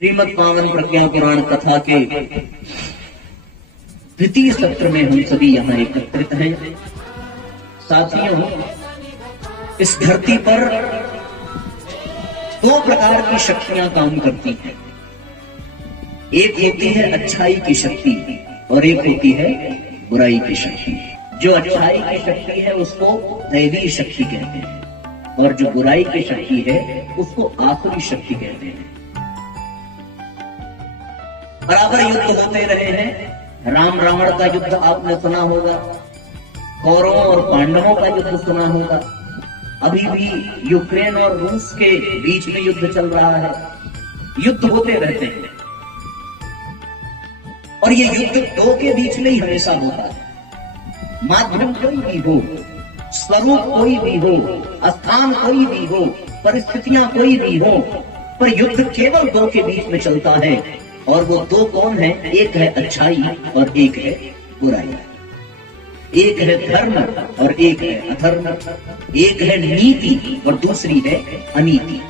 श्रीमद् पावन प्रज्ञा पुराण कथा के द्वितीय सत्र में हम सभी यहाँ एकत्रित हैं। साथियों, इस धरती पर दो प्रकार की शक्तियां काम करती हैं। एक होती है अच्छाई की शक्ति और एक होती है बुराई की शक्ति। जो अच्छाई की शक्ति है उसको दैवी शक्ति कहते हैं और जो बुराई की शक्ति है उसको आसुरी शक्ति कहते हैं। बराबर युद्ध होते रहे हैं। राम रावण का युद्ध आपने सुना होगा, कौरवों और पांडवों का युद्ध सुना होगा। अभी भी यूक्रेन और रूस के बीच में युद्ध चल रहा है। युद्ध होते रहते हैं और ये युद्ध दो के बीच में ही हमेशा होता है। माध्यम कोई भी हो, स्वरूप कोई भी हो, स्थान कोई भी हो, परिस्थितियां कोई भी हो, पर युद्ध केवल दो के बीच में चलता है। और वो दो कौन है? एक है अच्छाई और एक है बुराई। एक है धर्म और एक है अधर्म। एक है नीति और दूसरी है अनीति।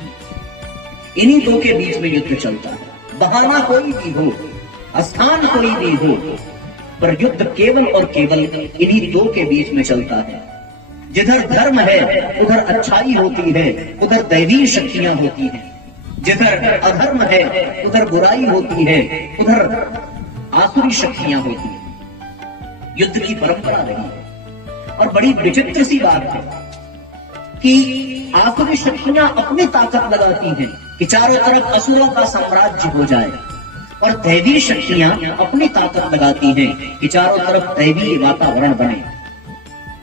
इन्हीं दो के बीच में युद्ध चलता है। बहाना कोई भी हो, स्थान कोई भी हो, पर युद्ध केवल और केवल इन्हीं दो के बीच में चलता है। जिधर धर्म है उधर अच्छाई होती है, उधर दैवी शक्तियां होती हैं। जिधर अधर्म है उधर बुराई होती है, उधर आसुरी शक्तियां होती हैं। युद्ध की परंपरा रही है और बड़ी विचित्र सी बात है कि आसुरी शक्तियां अपनी ताकत लगाती हैं कि चारों तरफ असुरों का साम्राज्य हो जाए, और दैवी शक्तियां अपनी ताकत लगाती हैं कि चारों तरफ दैवी वातावरण बने।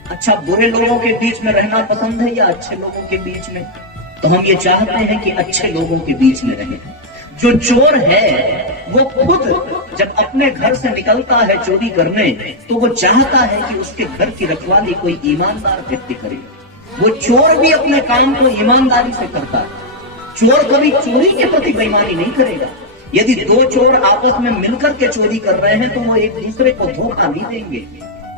अच्छा, बुरे लोगों के बीच में रहना पसंद है या अच्छे लोगों के बीच में? तो हम ये चाहते हैं कि अच्छे लोगों के बीच में रहें। जो चोर है वो खुद जब अपने घर से निकलता है चोरी करने, तो वो चाहता है कि उसके घर की रखवाली कोई ईमानदार व्यक्ति करे। वो चोर भी अपने काम को ईमानदारी से करता है। चोर कभी चोरी के प्रति बेईमानी नहीं करेगा। यदि दो चोर आपस में मिलकर के चोरी कर रहे हैं तो वो एक दूसरे को धोखा नहीं देंगे।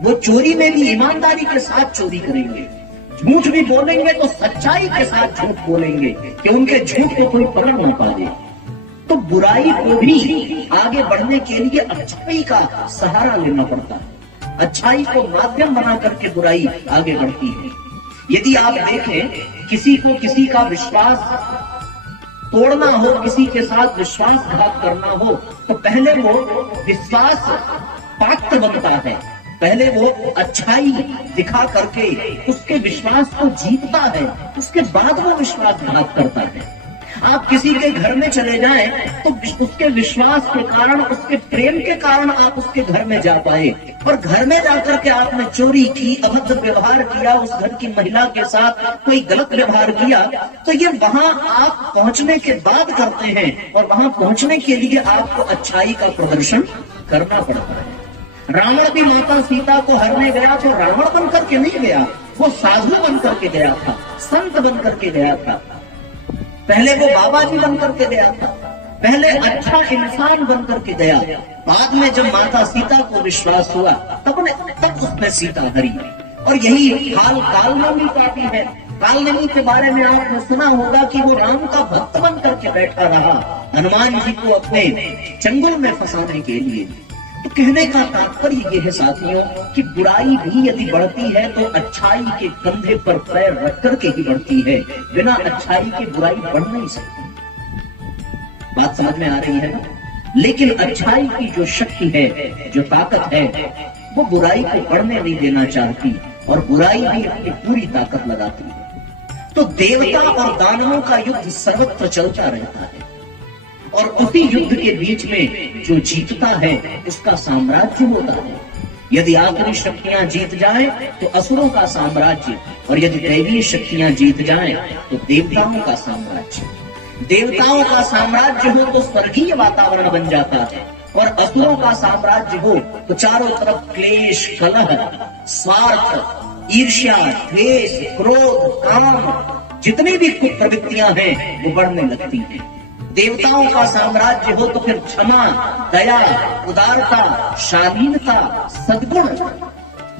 वो चोरी में भी ईमानदारी के साथ चोरी करेंगे। झूठ भी बोलेंगे तो सच्चाई के साथ झूठ बोलेंगे कि उनके झूठ को कोई पकड़ ना पाए। तो बुराई को भी आगे बढ़ने के लिए अच्छाई का सहारा लेना पड़ता है। अच्छाई को माध्यम बना करके बुराई आगे बढ़ती है। यदि आप देखें, किसी को किसी का विश्वास तोड़ना हो, किसी के साथ विश्वासघात करना हो, तो पहले वो विश्वास पात्र बनता है। पहले वो अच्छाई दिखा करके उसके विश्वास को जीतता है, उसके बाद वो विश्वासघात करता है। आप किसी के घर में चले जाएं तो उसके विश्वास के कारण, उसके प्रेम के कारण आप उसके घर में जा पाए, और घर में जाकर के आपने चोरी की, अभद्र व्यवहार किया, उस घर की महिला के साथ कोई गलत व्यवहार किया, तो ये वहां आप पहुंचने के बाद करते हैं और वहां पहुंचने के लिए आपको अच्छाई का प्रदर्शन करना पड़ता है। रावण भी माता सीता को हरने गया तो रावण बन करके नहीं गया, वो साधु बन करके गया था, संत बन करके गया था। पहले वो बाबा जी बन करके गया था, पहले अच्छा इंसान बन करके गया। बाद में जब माता सीता को विश्वास हुआ तब उसने सीता हरी। और यही हाल कालनेमी का भी है। कालनेमी के बारे में आपने सुना होगा कि वो राम का भक्त बन करके बैठा रहा हनुमान जी को अपने चंगुल में फंसाने के लिए। तो कहने का तात्पर्य यह है साथियों कि बुराई भी यदि बढ़ती है तो अच्छाई के कंधे पर पैर रख करके ही बढ़ती है। बिना अच्छाई के बुराई बढ़ नहीं सकती। बात समझ में आ रही है ना? लेकिन अच्छाई की जो शक्ति है, जो ताकत है, वो बुराई को बढ़ने नहीं देना चाहती और बुराई भी अपनी पूरी ताकत लगाती है। तो देवता और दानवों का युद्ध सर्वत्र चलता रहता है और उसी युद्ध के बीच में जो जीतता है उसका साम्राज्य होता है। यदि आखिरी शक्तियां जीत जाएं तो असुरों का साम्राज्य, और यदि दैवीय शक्तियां जीत जाएं तो देवताओं का साम्राज्य। देवताओं का साम्राज्य हो तो स्वर्गीय वातावरण बन जाता है, और असुरों का साम्राज्य हो तो चारों तरफ क्लेश, कलह, स्वार्थ, ईर्ष्या, द्वेष, क्रोध, काम, जितनी भी कुछ प्रवृत्तियां हैं वो बढ़ने लगती हैं। देवताओं का साम्राज्य हो तो फिर क्षमा, दया, उदारता, शालीनता, सद्गुण,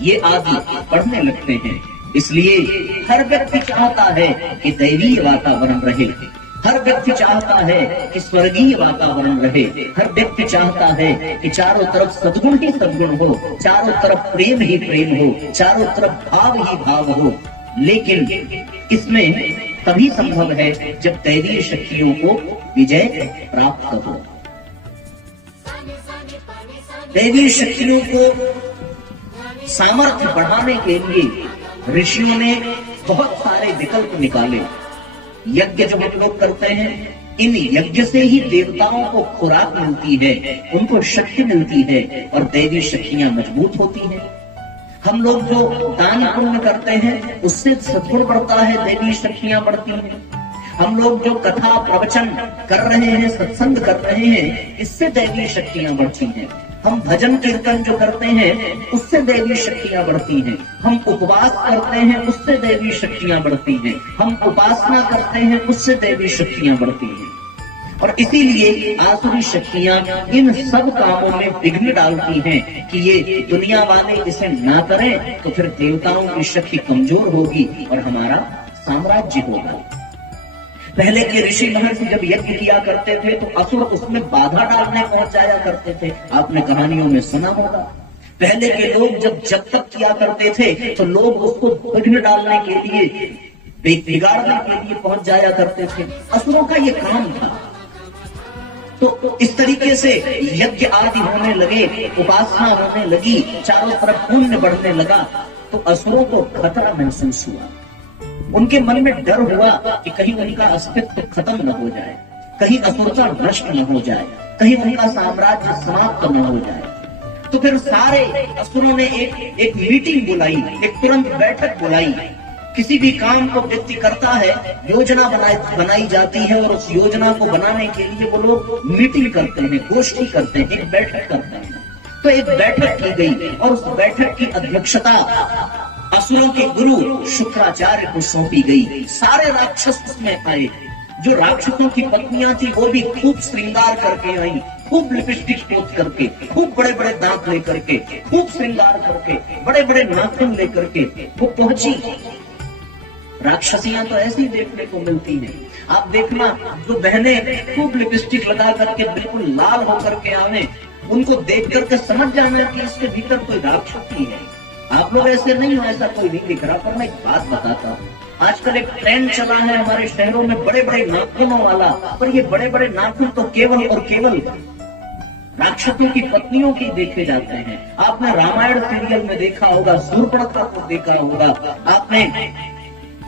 ये आदि बढ़ने लगते हैं। इसलिए हर व्यक्ति चाहता है कि दैवीय वातावरण रहे। हर व्यक्ति चाहता है कि स्वर्गीय वातावरण रहे, हर व्यक्ति चाहता है कि चारों तरफ सद्गुण ही सद्गुण हो, चारों तरफ प्रेम ही प्रेम हो, चारों तरफ भाव ही भाव हो। लेकिन इसमें तभी संभव है जब दैवीय शक्तियों को विजय प्राप्त हो। दैवीय शक्तियों को सामर्थ्य बढ़ाने के लिए ऋषियों ने बहुत सारे विकल्प निकाले। यज्ञ जो हम लोग करते हैं, इन यज्ञ से ही देवताओं को खुराक मिलती है, उनको शक्ति मिलती है और दैवी शक्तियां मजबूत होती हैं। हम लोग जो दान पुण्य करते हैं उससे सद्गुण बढ़ता है, दैवी शक्तियां बढ़ती हैं। हम लोग जो कथा प्रवचन कर रहे हैं, सत्संग कर रहे हैं, इससे दैवी शक्तियां बढ़ती हैं। हम भजन कीर्तन जो करते हैं उससे दैवी शक्तियां बढ़ती हैं। हम उपवास करते हैं उससे दैवी शक्तियां बढ़ती हैं। हम उपासना करते हैं उससे दैवी शक्तियां बढ़ती हैं। और इसीलिए आसुरी शक्तियां इन सब कामों में विघ्न डालती हैं कि ये दुनिया वाले इसे ना करें तो फिर देवताओं की शक्ति कमजोर होगी और हमारा साम्राज्य होगा। पहले के ऋषि महर्षि जब यज्ञ किया करते थे तो असुर उसमें बाधा डालने पहुंच जाया करते थे। आपने कहानियों में सुना होगा। पहले के लोग जब जब तक किया करते थे तो लोग उसको विघ्न डालने के लिए, बिगाड़ने के लिए पहुंच जाया करते थे। असुरों का ये काम था। तो इस तरीके से यज्ञ आदि होने लगे, उपासना होने लगी, चारों तरफ पुण्य बढ़ने लगा, तो असुरों को खतरा महसूस हुआ। उनके मन में डर हुआ कि कहीं उनका अस्तित्व खत्म न हो जाए, कहीं असुरता नष्ट न हो जाए, कहीं उनका साम्राज्य समाप्त न हो जाए। तो फिर सारे असुरों ने एक मीटिंग बुलाई, एक तुरंत बैठक बुलाई। किसी भी काम को व्यक्ति करता है, योजना बनाई जाती है और उस योजना को बनाने के लिए वो लोग मीटिंग करते हैं, गोष्ठी करते हैं, एक बैठक करते हैं। तो एक बैठक की गई और उस बैठक की अध्यक्षता असुरों के गुरु शुक्राचार्य को सौंपी गई। सारे राक्षस उसमें आए। जो राक्षसों की पत्नियां थी वो भी खूब श्रृंगार करके आई, खूब लिपस्टिक पोत करके, खूब बड़े बड़े दांत लेकर के, खूब श्रृंगार करके, बड़े बड़े नाखून लेकर के वो पहुंची। राक्षसियां तो ऐसी देखने को मिलती हैं। आप देखना, जो बहनें खूब लिपस्टिक लगा करके बिल्कुल लाल होकर के आवे, उनको देख करके समझ जाना कि इसके भीतर कोई राक्षसी है। आप लोग ऐसे नहीं हो, ऐसा कोई नहीं दिख रहा। पर मैं एक बात बताता हूँ, आजकल एक ट्रेंड चला है हमारे शहरों में बड़े बड़े नाखूनों वाला। पर ये बड़े बड़े नाखून तो केवल और केवल राक्षसों की पत्नियों की देखे जाते हैं। आपने रामायण सीरियल में देखा होगा, शूर्पणखा को देखा होगा, आपने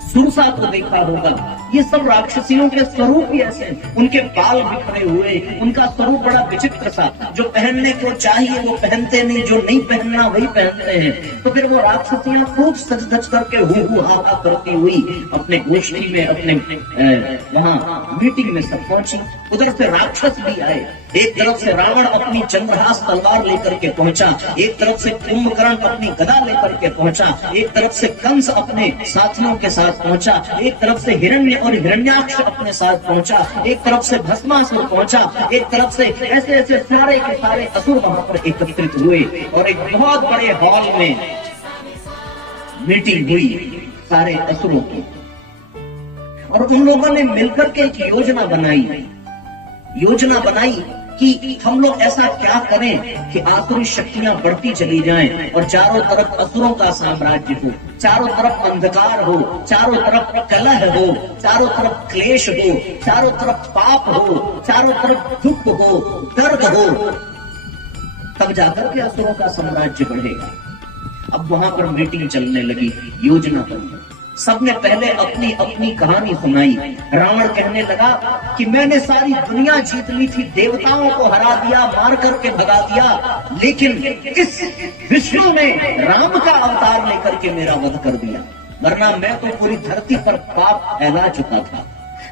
सुरसा को देखा होगा। ये सब राक्षसियों के स्वरूप ही ऐसे, उनके बाल बिखरे हुए, उनका स्वरूप बड़ा विचित्र सा। जो पहनने को चाहिए वो पहनते नहीं, जो नहीं पहनना वही पहनते हैं। तो फिर वो राक्षसियां खूब सज धज करके हु हा करती हुई अपने गोष्ठी में, अपने वहां मीटिंग में सब पहुंची। उधर से राक्षस भी आए। एक तरफ से रावण अपनी चंद्रहास तलवार लेकर के पहुंचा, एक तरफ से कुंभकर्ण अपनी गदा लेकर के पहुंचा, एक तरफ से कंस अपने साथियों के साथ पहुंचा, एक तरफ से हिरण्य और हिरण्याक्ष अपने साथ पहुंचा, एक तरफ से भस्मासुर पहुंचा, एक तरफ से ऐसे ऐसे सारे के सारे असुर वहां पर एकत्रित हुए और एक बहुत बड़े हॉल में मीटिंग हुई सारे असुरों की। और उन लोगों ने मिलकर के एक योजना बनाई कि हम लोग ऐसा क्या करें कि आसुरी शक्तियां बढ़ती चली जाएं और चारों तरफ असुरों का साम्राज्य हो, चारों तरफ अंधकार हो, चारों तरफ कलह हो, चारों तरफ क्लेश हो, चारों तरफ पाप हो, चारों तरफ दुख हो, दर्द हो। तब जाकर के असुरों का साम्राज्य बढ़ेगा। अब वहां पर मीटिंग चलने लगी, योजना बनी। सबने पहले अपनी अपनी कहानी सुनाई। रावण कहने लगा कि मैंने सारी दुनिया जीत ली थी, देवताओं को हरा दिया, मार करके भगा दिया, लेकिन इस विष्णु ने राम का अवतार लेकर के मेरा वध कर दिया, वरना मैं तो पूरी धरती पर पाप फैला चुका था।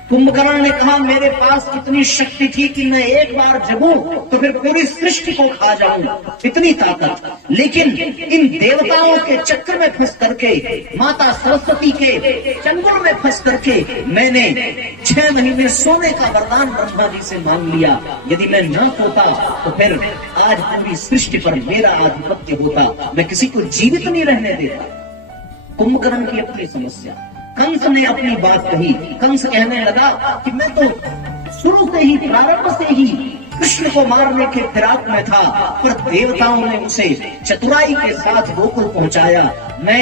कुंभकर्ण ने कहा मेरे पास इतनी शक्ति थी कि मैं एक बार जगूं तो फिर पूरी सृष्टि को खा जाऊं, इतनी ताकत। लेकिन इन देवताओं के चक्र में फंस करके, माता सरस्वती के चंगुल में फंस करके मैंने 6 महीने सोने का वरदान ब्रह्मा जी से मांग लिया। यदि मैं न होता तो फिर आज पूरी सृष्टि पर मेरा आधिपत्य होता, मैं किसी को जीवित नहीं रहने देता। कुंभकर्ण की अपनी समस्या। कंस ने अपनी बात कही। कंस कहने लगा कि मैं तो शुरू से ही, प्रारंभ से ही कृष्ण को मारने के फिराक में था, पर देवताओं ने उसे चतुराई के साथ गोकुल पहुंचाया। मैं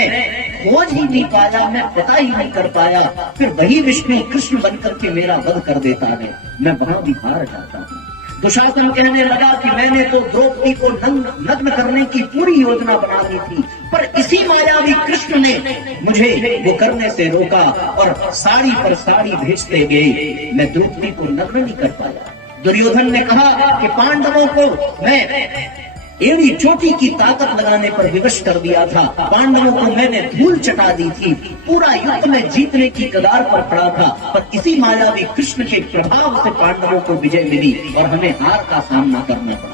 खोज ही नहीं पाया, मैं पता ही नहीं कर पाया, फिर वही विष्णु कृष्ण बनकर के मेरा वध कर देता है। मैं वहां भी हार जाता हूं। दुशासन कहने लगा कि मैंने तो द्रौपदी को नग्न करने की पूरी योजना बना दी थी, पर इसी मायावी कृष्ण ने मुझे वो करने से रोका और साड़ी पर साड़ी भेजते गए। मैं द्रौपदी को नग्न नहीं कर पाया। दुर्योधन ने कहा कि पांडवों को मैं एड़ी चोटी की ताकत लगाने पर विवश कर दिया था, पांडवों को मैंने धूल चटा दी थी, पूरा युद्ध में जीतने की कगार पर खड़ा था, पर इसी मायावी कृष्ण के प्रभाव से पांडवों को विजय मिली और हमें हार का सामना करना पड़ा।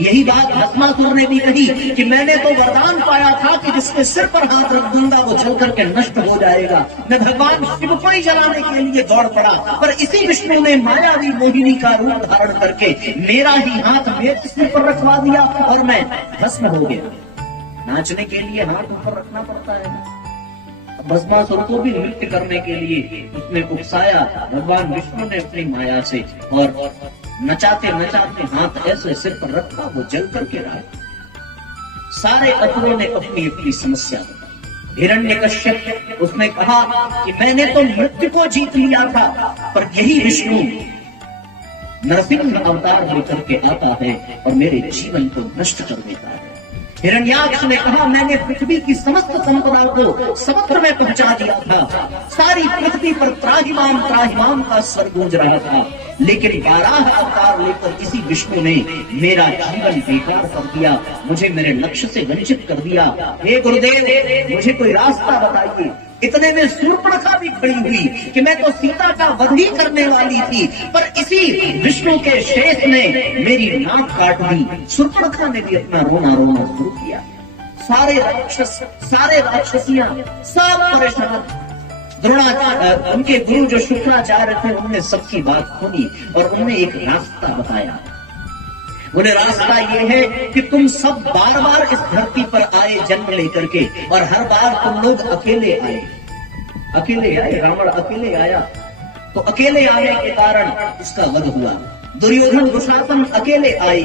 यही बात भस्मासुर ने भी कही कि मैंने तो वरदान पाया था कि जिसके सिर पर हाथ रख दूंगा वो जल करके नष्ट हो जाएगा। मैं भगवान शिव को ही जलाने के लिए दौड़ पड़ा, पर इसी विष्णु ने मायावी मोहिनी का रूप धारण करके मेरा ही हाथ मेरे सिर पर रखवा दिया और मैं भस्म हो गया। नाचने के लिए हाथ ऊपर रखना पड़ता है। भस्मासुर को भी नृत्य करने के लिए उसने उकसाया भगवान विष्णु ने अपनी माया से, और नचाते नचाते हाथ ऐसे सिर पर रखा वो जल करके रहा। सारे असुरों ने अपनी अपनी समस्या बताई। हिरण्यकश्यप उसने कहा कि मैंने तो मृत्यु को जीत लिया था, पर यही विष्णु नरसिंह अवतार लेकर के आता है और मेरे जीवन को नष्ट कर देता है। हिरण्याक्ष ने कहा मैंने पृथ्वी की समस्त संपदा को समुद्र में पहुंचा दिया था, सारी पृथ्वी पर त्राहिमाम त्राहिमाम का स्वर गूंज रहा था, लेकिन 12 अवतार लेकर इसी विष्णु ने मेरा जीवन बेकार कर दिया, मुझे मेरे लक्ष्य से वंचित कर दिया। हे गुरुदेव मुझे कोई रास्ता बताइए। इतने में शूर्पणखा भी खड़ी हुई कि मैं तो सीता का वध ही करने वाली थी, पर इसी विष्णु के शेष ने मेरी नाक काट दी। शूर्पणखा ने भी अपना रोना रोना शुरू किया। सारे राक्षस, सारे राक्षसियां सब परेशान। द्रोणाचार्य उनके गुरु जो शुक्राचार्य थे उन्होंने सबकी बात सुनी और उन्होंने एक रास्ता बताया। बोले रास्ता ये है कि तुम सब बार बार इस धरती पर आए जन्म लेकर के, और हर बार तुम लोग अकेले आए। रावण अकेले आया, तो अकेले आने के कारण उसका वध हुआ। दुर्योधन दुशासन अकेले आई,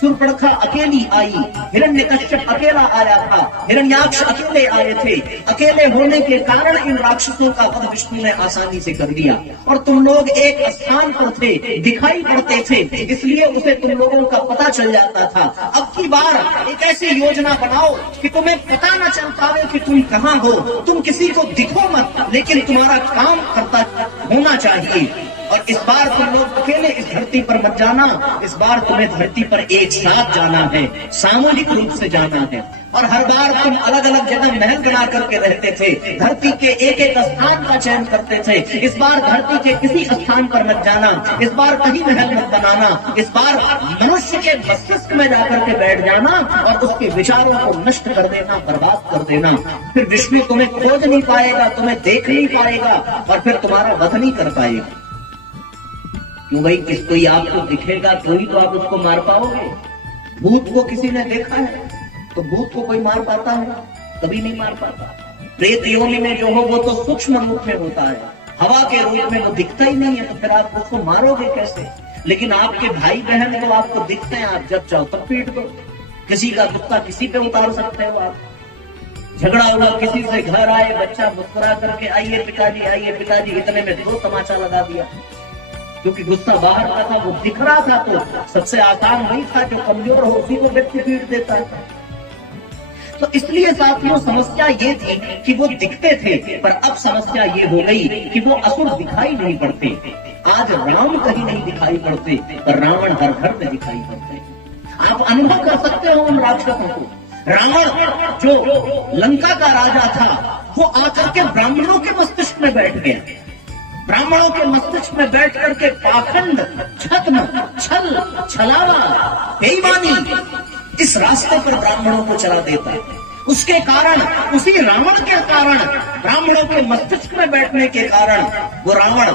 शूर्पणखा अकेली आई, हिरण्यकश्यप अकेला आया था, हिरण्याक्ष अकेले आए थे। अकेले होने के कारण इन राक्षसों का वध विष्णु ने आसानी से कर दिया, और तुम लोग एक स्थान पर थे, दिखाई पड़ते थे, इसलिए उसे तुम लोगों का पता चल जाता था। अब की बार एक ऐसी योजना बनाओ कि तुम्हें पता न चल पावे कि तुम कहाँ हो, तुम किसी को दिखो मत, लेकिन तुम्हारा काम करता होना चाहिए। और इस बार तुम लोग अकेले इस धरती पर मत जाना, इस बार तुम्हें धरती पर एक साथ जाना है, सामूहिक रूप से जाना है। और हर बार तुम अलग अलग जगह महल बना करके रहते थे, धरती के एक एक स्थान का चयन करते थे। इस बार धरती के किसी स्थान पर मत जाना, इस बार कहीं महल मत बनाना, इस बार मनुष्य के मस्तिष्क में जाकर के बैठ जाना और उसके विचारों को नष्ट कर देना, बर्बाद कर देना। फिर विष्णु तुम्हें खोज नहीं पाएगा, तुम्हें देख नहीं पाएगा, और फिर तुम्हारा वध नहीं कर पाएगा। क्यों भाई, किस कोई आपको दिखेगा तो ही तो आप उसको मार पाओगे। भूत को किसी ने देखा है तो भूत को कोई मार पाता है? कभी नहीं मार पाता। प्रेत योनि में जो हो वो तो सूक्ष्म रूप में होता है, हवा के रूप में वो दिखता ही नहीं है, तो फिर आप उसको मारोगे कैसे? लेकिन आपके भाई बहन तो आपको दिखते हैं, आप जब चाहो तब पीट दो। किसी का गुस्सा किसी पे उतार सकते हो आप। झगड़ा हुआ किसी से, घर आए बच्चा मुस्कुरा करके आइए पिताजी, इतने में दो तमाचा लगा दिया, क्योंकि गुस्सा बाहर का था, वो दिख रहा था। तो सबसे आसान वही था, जो कमजोर हो उसी को व्यक्ति पीट देता है। तो इसलिए साथियों समस्या ये थी कि वो दिखते थे, पर अब समस्या ये हो गई कि वो असुर दिखाई नहीं पड़ते। आज राम कहीं नहीं दिखाई पड़ते, पर रावण हर घर में दिखाई पड़ते। आप अनुभव कर सकते हो उन राक्षसों को। रावण जो लंका का राजा था, वो आकर के ब्राह्मणों के मस्तिष्क में बैठ गया। ब्राह्मणों के मस्तिष्क में बैठ करके पाखंड, छद्म, छल, छलावा, बेईमानी, इस रास्ते पर ब्राह्मणों को चला देता है। उसके कारण, उसी रावण के कारण, ब्राह्मणों के मस्तिष्क में बैठने के कारण वो रावण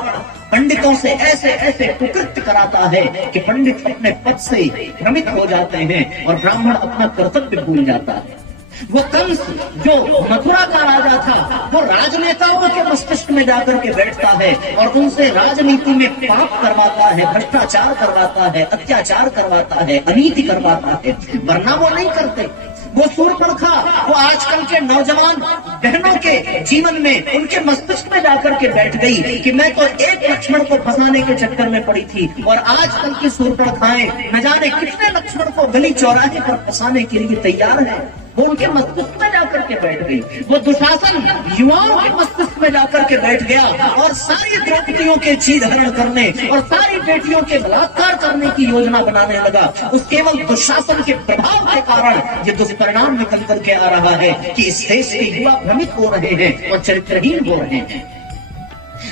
पंडितों से ऐसे ऐसे कुकृत्य कराता है कि पंडित अपने पद से भ्रमित हो जाते हैं और ब्राह्मण अपना कर्तव्य भूल जाता है। वो कंस जो मथुरा का राजा था, वो राजनेताओं के मस्तिष्क में जाकर के बैठता है और उनसे राजनीति में पाप करवाता है, भ्रष्टाचार करवाता है, अत्याचार करवाता है, अनीति करवाता है, वरना वो नहीं करते। वो शूर्पणखा वो आजकल के नौजवान बहनों के जीवन में, उनके मस्तिष्क में जाकर के बैठ गई कि मैं तो एक लक्ष्मण को फंसाने के चक्कर में पड़ी थी, और आजकल की शूर्पणखाएं न जाने कितने लक्ष्मण को गली चौराहे पर फंसाने के लिए तैयार है। वो उनके मस्तिष्क में जाकर के बैठ गई। वो दुशासन युवाओं के मस्तिष्क में जाकर के बैठ गया और सारी द्रौपदियों के चीर हरण करने और सारी बेटियों के बलात्कार करने की योजना बनाने लगा। उस केवल दुशासन के प्रभाव के कारण ये दुष्परिणाम निकल करके आ रहा है कि इस देश के युवा भ्रमित हो रहे हैं और चरित्रहीन हो रहे हैं।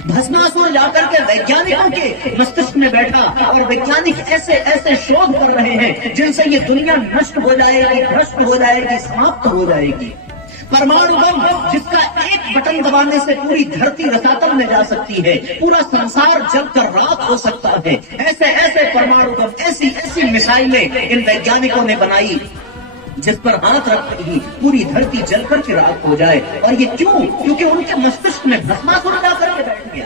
भस्मासुर जाकर के वैज्ञानिकों के मस्तिष्क में बैठा और वैज्ञानिक ऐसे ऐसे शोध कर रहे हैं जिनसे ये दुनिया नष्ट हो जाएगी, भ्रष्ट हो जाएगी, समाप्त हो जाएगी। परमाणु बम जिसका एक बटन दबाने से पूरी धरती रसातल में जा सकती है, पूरा संसार जलकर राख हो सकता है, ऐसे ऐसे परमाणु बम, ऐसी ऐसी मिसाइलें इन वैज्ञानिकों ने बनाई जिस पर हाथ रखते ही पूरी धरती जलकर के राख हो जाए। और ये क्यों? क्योंकि उनके मस्तिष्क में भस्मासुर जाकर के बैठ गया।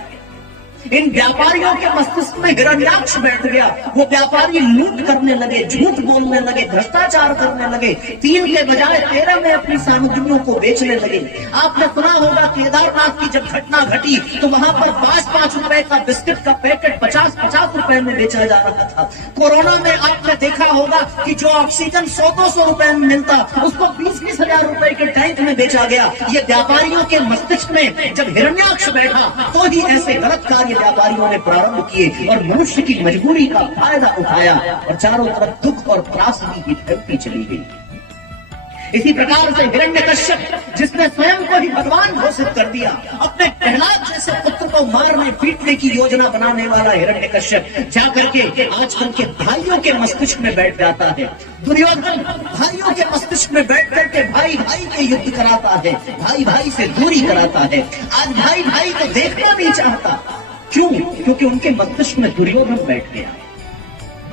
इन व्यापारियों के मस्तिष्क में हिरण्याक्ष बैठ गया। वो व्यापारी लूट करने लगे, झूठ बोलने लगे, भ्रष्टाचार करने लगे, 3 के बजाय 13 में अपनी सामग्रियों को बेचने लगे। आपने सुना होगा केदारनाथ की जब घटना घटी तो वहां पर 5-5 रुपए का बिस्किट का पैकेट 50-50 रुपए में बेचा जा रहा था। कोरोना में आपने देखा होगा कि जो ऑक्सीजन 100-200 रुपए में मिलता उसको 20-20 हजार रुपए के टैंक में बेचा गया। ये व्यापारियों के मस्तिष्क में जब हिरण्याक्ष बैठा तो ही ऐसे गलत कार्य व्यापारियों ने प्रारंभ किए और मनुष्य की मजबूरी का फायदा उठाया और चारों तरफ दुख और त्रासदी की फैलती चली गई। इसी प्रकार से हिरण्यकश्यप जिसने स्वयं को ही भगवान घोषित कर दिया, अपने प्रहलाद जैसे पुत्र को मारने पीटने की योजना बनाने वाला हिरण्यकश्यप जाकर के आजकल के भाइयों के मस्तिष्क में बैठ जाता है। दुर्योधन भाइयों के मस्तिष्क में बैठ करके भाई भाई के युद्ध कराता है, भाई भाई से दूरी कराता है। आज भाई भाई को देखना नहीं चाहता। क्यों? क्योंकि उनके मस्तिष्क में दुर्योधन बैठ गया।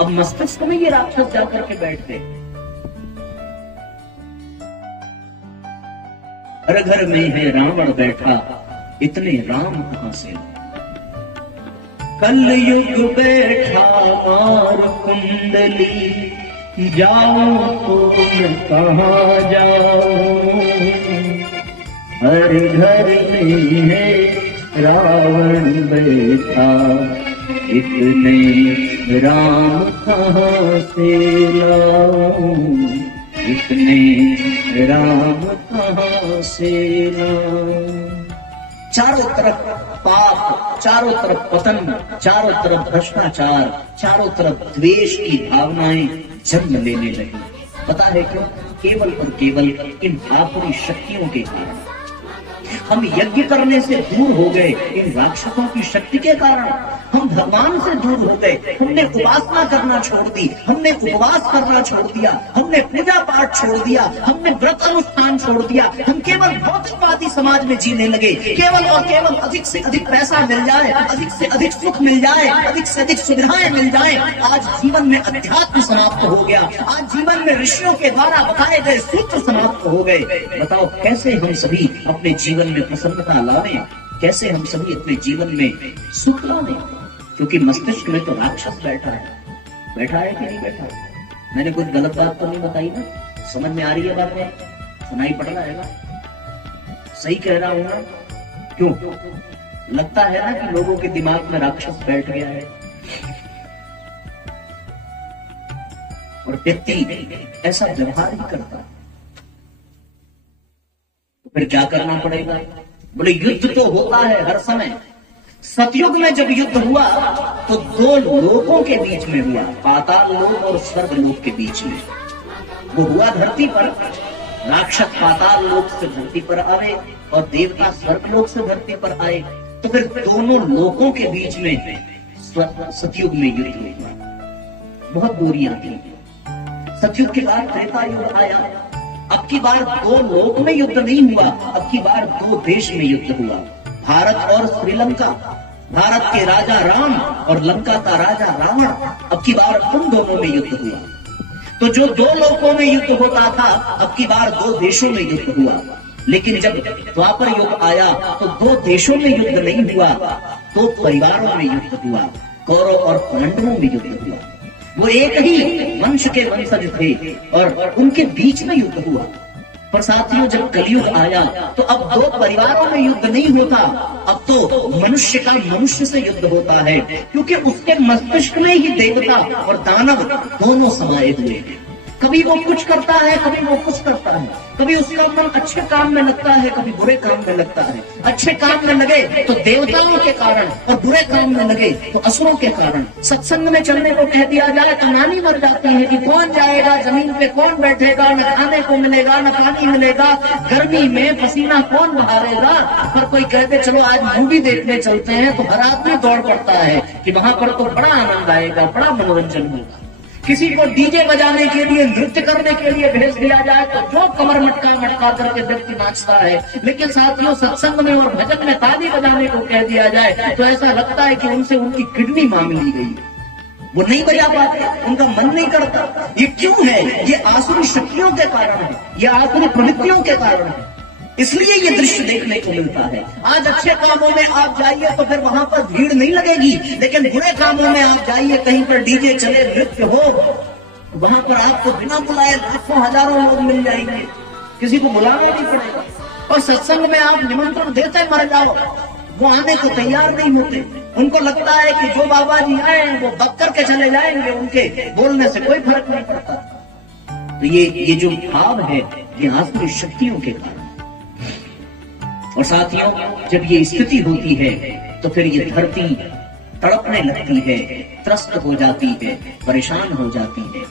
अब मस्तिष्क में ये राक्षस जाकर के बैठ गए। हर घर में है रावण बैठा, इतने राम कहां से? कल युग बैठा मार कुंडली, जाओ तुम कहां जाओ। हर घर में है रावण बैठा, इतने राम कहां से लाऊं, इतने राम कहां से लाऊं। चारों तरफ पाप, चारों तरफ पतन, चारों तरफ भ्रष्टाचार, चारों तरफ द्वेष की भावनाएं जन्म लेने लगी। पता है क्यों? केवल और केवल इन आखिरी शक्तियों के कारण। हम यज्ञ करने से दूर हो गए इन राक्षसों की शक्ति के कारण। हम भगवान से दूर हो गए, हमने उपासना करना छोड़ दी, हमने उपवास करना छोड़ दिया, हमने पूजा पाठ छोड़ दिया, हमने व्रत अनुष्ठान छोड़ दिया। हम केवल भौतिकवादी समाज में जीने लगे। केवल और केवल अधिक से अधिक पैसा मिल जाए, अधिक से अधिक सुख मिल जाए, अधिक से अधिक सुविधाएं मिल जाए। आज जीवन में अध्यात्म समाप्त हो गया। आज जीवन में ऋषियों के द्वारा बताए गए सूत्र समाप्त हो गए। बताओ कैसे हम सभी अपने जीवन में प्रसन्नता लाने, कैसे हम सभी अपने जीवन में सुख लाने? क्योंकि मस्तिष्क में तो राक्षस बैठा है। बैठा है कि नहीं बैठा? मैंने कुछ गलत बात तो नहीं बताई ना? समझ में आ रही है बात में? सुनाई पड़ रहा है ना? सही कह रहा हूं ना? क्यों? लगता है ना कि लोगों के दिमाग में राक्षस बैठ गया है और व्यक्ति ऐसा व्यवहार ही करता। फिर क्या करना पड़ेगा? बोले युद्ध तो होता है हर समय। सतयुग में जब युद्ध हुआ तो 2 लोकों के बीच में हुआ, पाताल लोक और स्वर्ग लोक के बीच में। वो हुआ धरती पर। राक्षस पाताल लोक से धरती पर आए और देवता स्वर्ग लोक से धरती पर आए। तो फिर दोनों लोकों के बीच में सतयुग में युद्ध हुआ। बहुत दूरियां थी। सतयुग के बाद त्रेता युग आया। अब की बार 2 लोक में युद्ध नहीं हुआ, अब की बार 2 देश में युद्ध हुआ, भारत और श्रीलंका। भारत के राजा राम और लंका का राजा रावण। अब की बार उन दोनों में युद्ध हुआ। तो जो दो लोकों में युद्ध होता था, अब की बार दो देशों में युद्ध हुआ। लेकिन जब द्वापर युग आया तो दो देशों में युद्ध नहीं हुआ, दो परिवारों में युद्ध हुआ, कौरव और पांडवों में युद्ध हुआ। वो एक ही वंश के वंशज थे और उनके बीच में युद्ध हुआ। पर साथियों, जब कलयुग आया तो अब दो परिवारों में युद्ध नहीं होता, अब तो मनुष्य का मनुष्य से युद्ध होता है, क्योंकि उसके मस्तिष्क में ही देवता और दानव दोनों समाये हुए हैं। कभी वो कुछ करता है, कभी वो कुछ करता है, कभी उसका मन अच्छे काम में लगता है, कभी बुरे काम में लगता है। अच्छे काम में लगे तो देवताओं के कारण और बुरे काम में लगे तो असुरों के कारण। सत्संग में चलने को कह दिया जाए तो नानी मर जाती है कि कौन जाएगा जमीन पे, कौन बैठेगा, न खाने को मिलेगा न पानी मिलेगा, गर्मी में पसीना कौन बहारेगा। पर कोई कहते चलो आज मूवी देखने चलते हैं तो हर आदमी दौड़ पड़ता है कि वहां पर तो बड़ा आनंद आएगा, बड़ा मनोरंजन होगा। किसी को डीजे बजाने के लिए, नृत्य करने के लिए भेज दिया जाए तो जो कमर मटका मटका करके व्यक्ति नाचता है। लेकिन साथियों, सत्संग में और भजन में ताली बजाने को कह दिया जाए तो ऐसा लगता है कि उनसे उनकी किडनी मांग ली गई, वो नहीं बजा पाते, उनका मन नहीं करता। ये क्यों है? ये आसुरी शक्तियों के कारण है, ये आसुरी प्रवृत्तियों के कारण है, इसलिए ये दृश्य देखने को मिलता है। आज अच्छे कामों में आप जाइए तो फिर वहां पर भीड़ नहीं लगेगी, लेकिन बुरे कामों में आप जाइए, कहीं पर डीजे चले, नृत्य हो, वहां पर आपको बिना बुलाए लाखों हजारों लोग मिल जाएंगे, किसी को बुलाना नहीं पड़ेगा। और सत्संग में आप निमंत्रण देते मर जाओ, वो आने को तैयार नहीं होते। उनको लगता है कि जो बाबा जी आए वो बक करके चले जाएंगे, उनके बोलने से कोई फर्क नहीं पड़ता। तो ये जो भाव है ये आसुरी शक्तियों के कारण। और साथियों, जब ये स्थिति होती है तो फिर ये धरती तड़पने लगती है, त्रस्त हो जाती है, परेशान हो जाती है,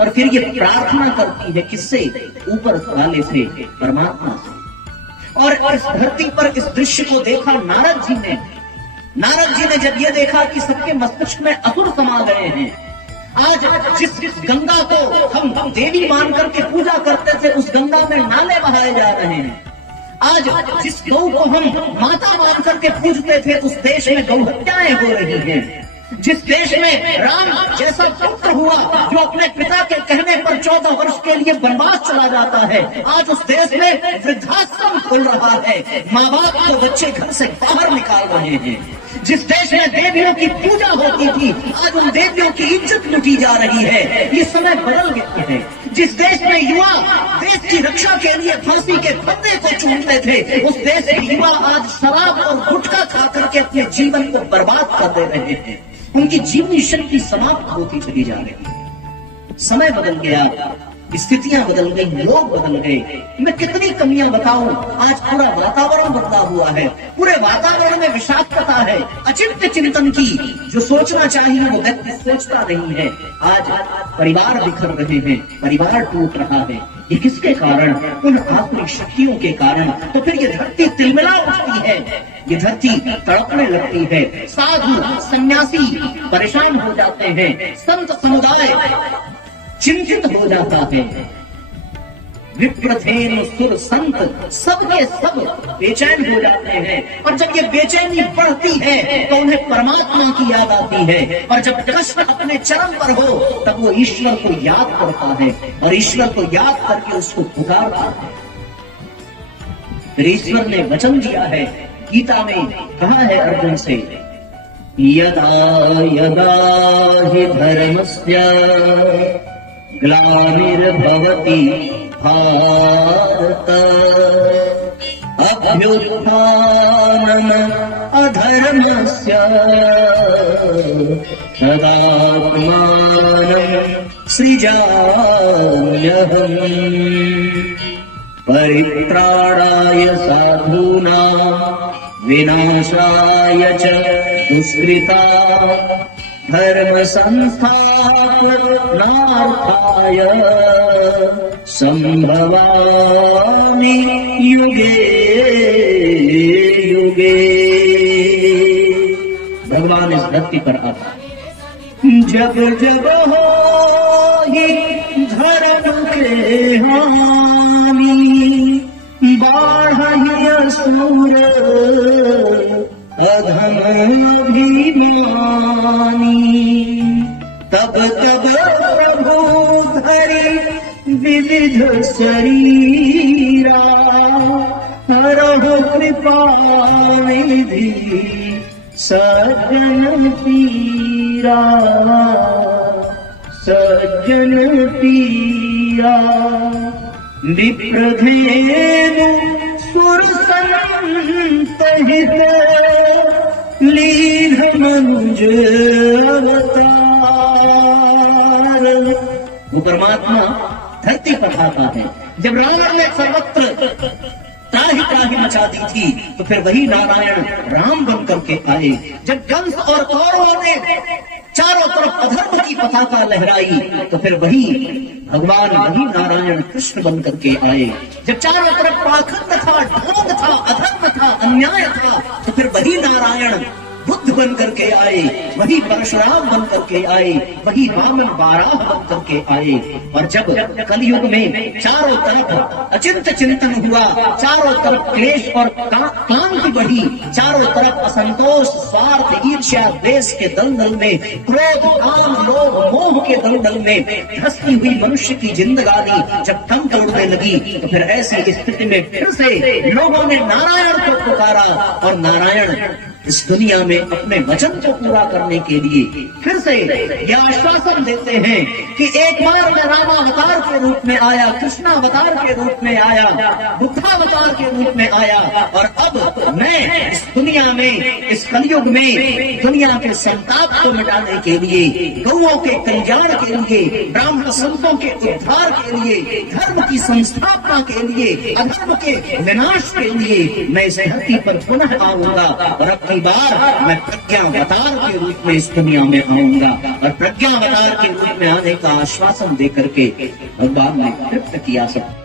और फिर ये प्रार्थना करती है किससे? ऊपर वाले से, परमात्मा से। और इस धरती पर इस दृश्य को देखा नारद जी ने। नारद जी ने जब ये देखा कि सबके मस्तिष्क में असुर समा गए हैं, आज जिस गंगा को हम देवी मान करके पूजा करते थे उस गंगा में नाले बहाए जा रहे हैं। आज जिस गौ को हम माता मान करके पूजते थे उस देश में गौ हत्याएं हो रही हैं। जिस देश में राम जैसा पुत्र हुआ जो अपने पिता के कहने पर 14 वर्ष के लिए वनवास चला जाता है, आज उस देश में वृद्धाश्रम खुल रहा है, माँ बाप को बच्चे घर से बाहर निकाल रहे हैं। जिस देश में देवियों की पूजा होती थी आज उन देवियों की इज्जत लुटी जा रही है। ये समय बदल गया है। जिस देश में युवा देश की रक्षा के लिए फांसी के फंदे को चूमते थे उस देश के युवा आज शराब और गुटखा खा करके अपने जीवन को बर्बाद कर दे रहे हैं। उनकी जीवनी शक्ति समाप्त होती चली जा रही है। समय बदल गया, स्थितियां बदल गई, लोग बदल गए। मैं कितनी कमियां बताऊं, आज पूरा वातावरण बदला हुआ है, पूरे वातावरण में विषाक्तता है। अचिंत्य चिंतन की जो सोचना चाहिए वो व्यक्ति सोचता नहीं है। आज परिवार बिखर रहे हैं, परिवार टूट रहा है। ये किसके कारण? उन आसुरी शक्तियों के कारण। तो फिर ये धरती तिलमिला उठती है, ये धरती तड़पने लगती है। साधु सन्यासी परेशान हो जाते हैं, संत समुदाय चिंतित हो जाता है, विप्रथेन सुर संत सबके सब बेचैन हो जाते हैं। और जब ये बेचैनी बढ़ती है तो उन्हें परमात्मा की याद आती है। और जब कष्ट अपने चरम पर हो तब वो ईश्वर को याद करता है और ईश्वर को याद करके उसको पुकारता है। फिर ईश्वर ने वचन दिया है, गीता में कहा है अर्जुन से, यदा यदा हि धर्मस्य ग्लानिर्भवति भारत अभ्युत्थानम् अधर्मस्य तदात्मानं सृजाम्यहम् परित्राणाय साधूनां विनाशाय च दुष्कृतां धर्म संस्थापनार्थाय संभवामि युगे युगे। भगवान इस धरती पर आता है। जब जब हो धर्म के हानि बाढ़ असुर अधम अभिमानी तब तब प्रभु हरि विविध शरीरा, हरहु कृपा निधि सज्जन पीरा, सज्जन पीरा। विप्रधेनु सुरसंत हित, लीन मनुज अवतार। वो परमात्मा धरती पर आता है। जब रावण ने सर्वत्र त्राहि त्राहि मचा दी थी, तो फिर वही नारायण राम बन करके आए। जब कंस और कौरवों ने चारों तरफ अधर्म की पताका लहराई, तो फिर वही भगवान, वही नारायण कृष्ण बन करके आए। जब चारों तरफ पाखंड था, ढोंग था, अधर्म था, अन्याय था, तो फिर वही नारायण बुद्ध बन करके आए, वही परशुराम बन करके आए, वही वामन बाराह बन करके आए। और जब कलयुग में चारों तरफ अचिंत चिंतन हुआ, चारों तरफ क्लेश और क्रांति बढ़ी, चारों तरफ असंतोष, स्वार्थ, ईर्ष्या, द्वेष के दलदल में, क्रोध, काम, लोभ, मोह के दलदल में धंसती हुई मनुष्य की जिंदगानी जब कम उड़ने लगी, तो फिर ऐसी स्थिति में फिर से लोगों ने नारायण को पुकारा। और नारायण इस दुनिया में अपने वचन को पूरा करने के लिए फिर से यह आश्वासन देते हैं कि एक बार मैं रामावतार के रूप में आया, कृष्णावतार के रूप में आया, बुद्धावतार के रूप में आया, और अब मैं इस दुनिया में, इस कलयुग में दुनिया के संताप को मिटाने के लिए, गौओं के कल्याण के लिए, ब्राह्मण संतों के उद्धार के लिए, धर्म की संस्थापना के लिए, अधर्म के विनाश के लिए मैं इस धरती पर पुनः आऊंगा। और अब की बार मैं प्रज्ञावतार के रूप में इस दुनिया में आऊंगा। और प्रज्ञावतार के रूप में आने का आश्वासन देकर के भगवान ने तृप्त किया सब।